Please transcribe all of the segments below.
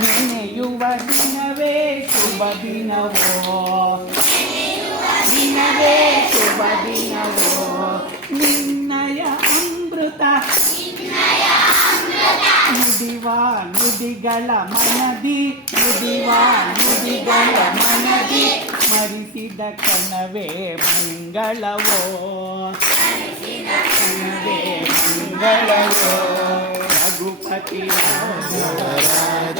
ನೆನೆಯುವ ದಿನವೇ ಶುಭ ದಿನವೋ ದಿನವೇ ಶುಭ ದಿನವೋ ನಿನ್ನಯ ಅಮೃತ ನುಡಿವ ನುಡಿಗಳ ಮನದಿ ನುಡಿವ ನುಡಿಗಳ ಮನದಿ ಸ್ಮರಿಸಿದ ಕಣವೇ ಮಂಗಳವೋ ಕಣವೇ ಮಂಗಳವೋ ರಘುಪತಿ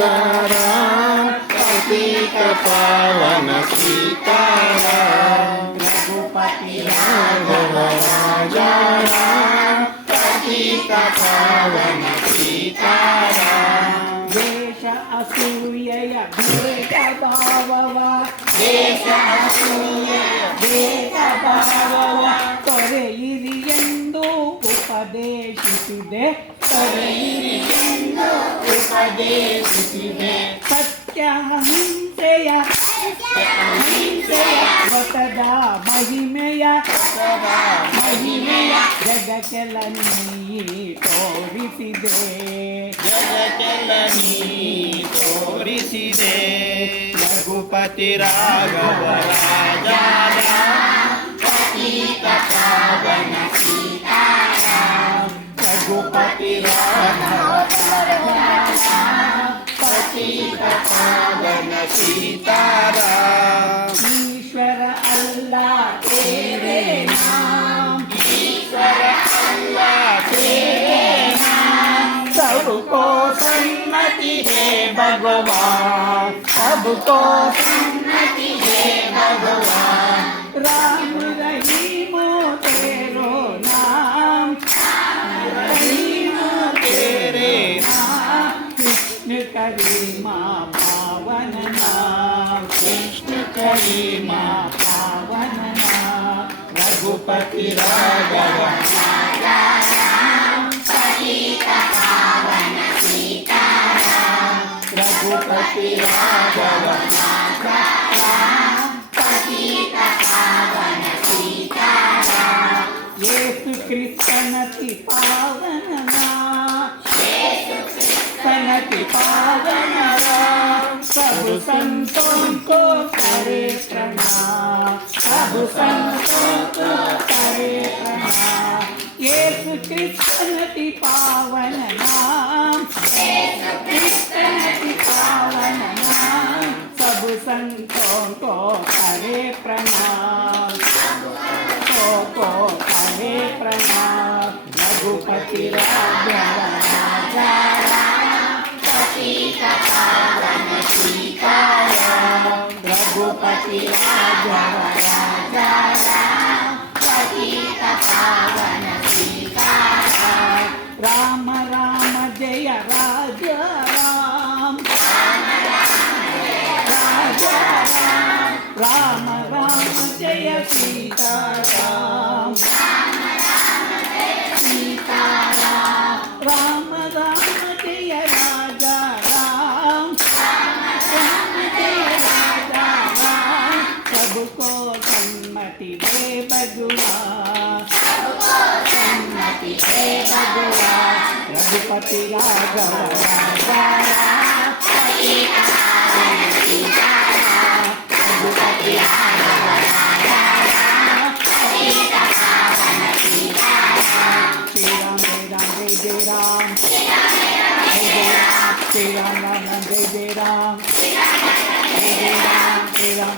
राजा राम पतित पावन सीताराम ರಘುಪತಿ राघव राजा राम पतित पावन सीताराम ದೇಶ ಅಸೂಯೆಯ ಭೇದ ಭಾವವ देश ಭೇದ ಭಾವವ ತೊರೆಯಿರಿ ಎಂದು ಉಪದೇಶಿಸಿದೆ ತೊರೆಯಿರಿ ಆದೇಶಿಸಿದೆ ಸತ್ಯ ಅಹಿಂಸೆಯ ಅಹಿಂಸೆಯ ಹೊಸದ ಮಹಿಮೆಯ ಮಹಿಮೆಯ ಜಗಕ್ಕೆಲ್ಲ ನೀ ತೋರಿಸಿದೆ. ಜಗಕ್ಕೆಲ್ಲ ನೀ ತೋರಿಸಿದೆ. ರಘುಪತಿ ರಾಘವ ರಾಜ ಪತಿ ಕಥಾ రావణ సీతారాం. ఈశ్వర అల్లా తేరే నామ్. ఈశ్వర అల్లా తేరే నామ్. సబ్కో సన్నతి హే భగవాన్. సబ్కో సన్నతి హే భగవాన్. రామ రహీమో తేరో నామ్. రహీమో తేరే నామ్. కృష్ణ కరీమా. कृष्ण करीमा पावन नाम रघुपति राघव रघुपति राघव येसु कृष्णति पावन नाम सनति पावन राम सब संतों को करे प्रणाम सब संतों को करे प्रणाम येसु कृष्णति पावन नाम कृष्णति पावन नाम सब संतों को करे प्रणाम को को करे प्रणाम रघुपति राघव राजा ರಾಮ ರಾಮ ಜಯ ರಾಜ ರಾಮ ರಾಜ ರಾಮ ರಾಮ ಜಯ ಸೀತಾರಾಮ ಸೀತಾರಾಮ ರಾಮ को सम्मति दे बदुआ सम्मति दे बदुआ रघुपति राघव रघुपति श्री राम जय राम जय जय राम। श्री राम राम। राम जय जय राम श्री राम श्री राम।